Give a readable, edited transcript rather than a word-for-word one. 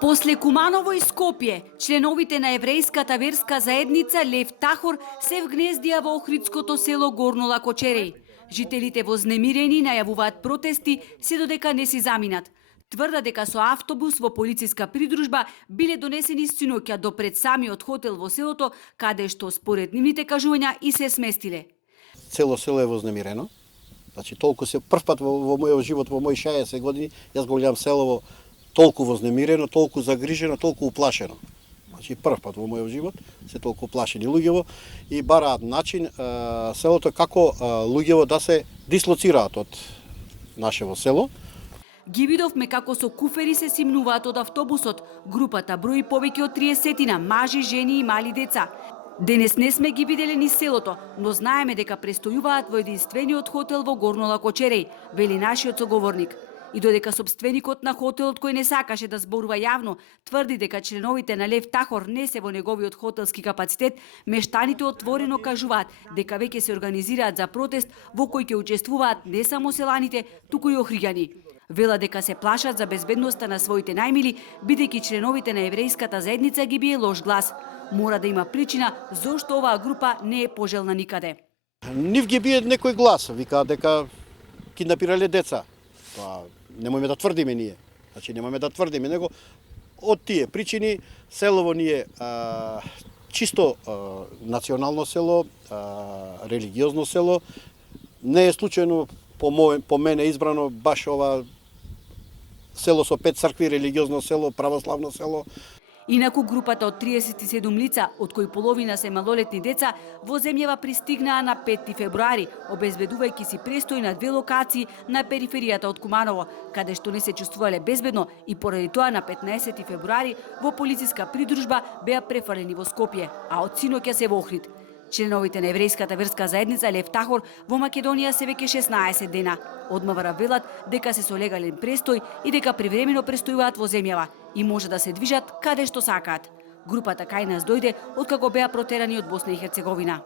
После Куманово и Скопје, членовите на еврејската верска заедница Лев Тахор се вгнездија во охридското село Горно Лакочереј. Жителите вознемирени најавуваат протести се додека не си заминат. Тврда дека со автобус во полициска придружба биле донесени синоќа до пред самиот хотел во селото, каде што според нивните кажувања и се сместиле. Цело село е вознемирено. Значи толку се прв пат во мојот живот, во мои 60 години, јас го гледам селово толку вознемирено, толку загрижено, толку уплашено. Значи прв пат во мојот живот се толку уплашени луѓево и бараат начин селото како луѓево да се дислоцираат од нашево село. Ги видовме како со куфери се симнуваат од автобусот. Групата брои повеќе од 30 мажи, жени и мали деца. Денес не сме ги виделе ни селото, но знаеме дека престојуваат во единствениот хотел во Горно Лакочереј, вели нашиот соговорник. И додека собственикот на хотелот, кој не сакаше да зборува јавно, тврди дека членовите на Лев Тахор не се во неговиот хотелски капацитет, мештаните отворено кажуваат дека веќе се организираат за протест во кој ќе учествуваат не само селаните, туку и охриѓани. Вела дека се плашат за безбедноста на своите најмили, бидејќи членовите на еврејската заедница ги бие лош глас. Мора да има причина зошто оваа група не е пожелна никаде. Нив ги бие некој глас, викаат дека киднапирале деца. Тоа немојме да тврдиме ние. Значи немојме да тврдиме, него од тие причини селово ни е чисто национално село, религиозно село. Не е случајно по мене избрано баш ова село со 5 цркви, религиозно село, православно село. Инаку групата од 37 лица, од кои половина се малолетни деца, во земјава пристигнаа на 5 февруари, обезбедувајќи си престој на 2 локации на периферијата од Куманово, каде што не се чувствувале безбедно и поради тоа на 15 февруари во полициска придружба беа префрлени во Скопје, а од синоќа се во Охрид. Членовите на еврејската верска заедница Лев Тахор во Македонија се веќе 16 дена. Од МВР велат дека се со легален престој и дека привремено престојуваат во земјава и може да се движат каде што сакаат. Групата кај нас дојде откако беа протерани од Босна и Херцеговина.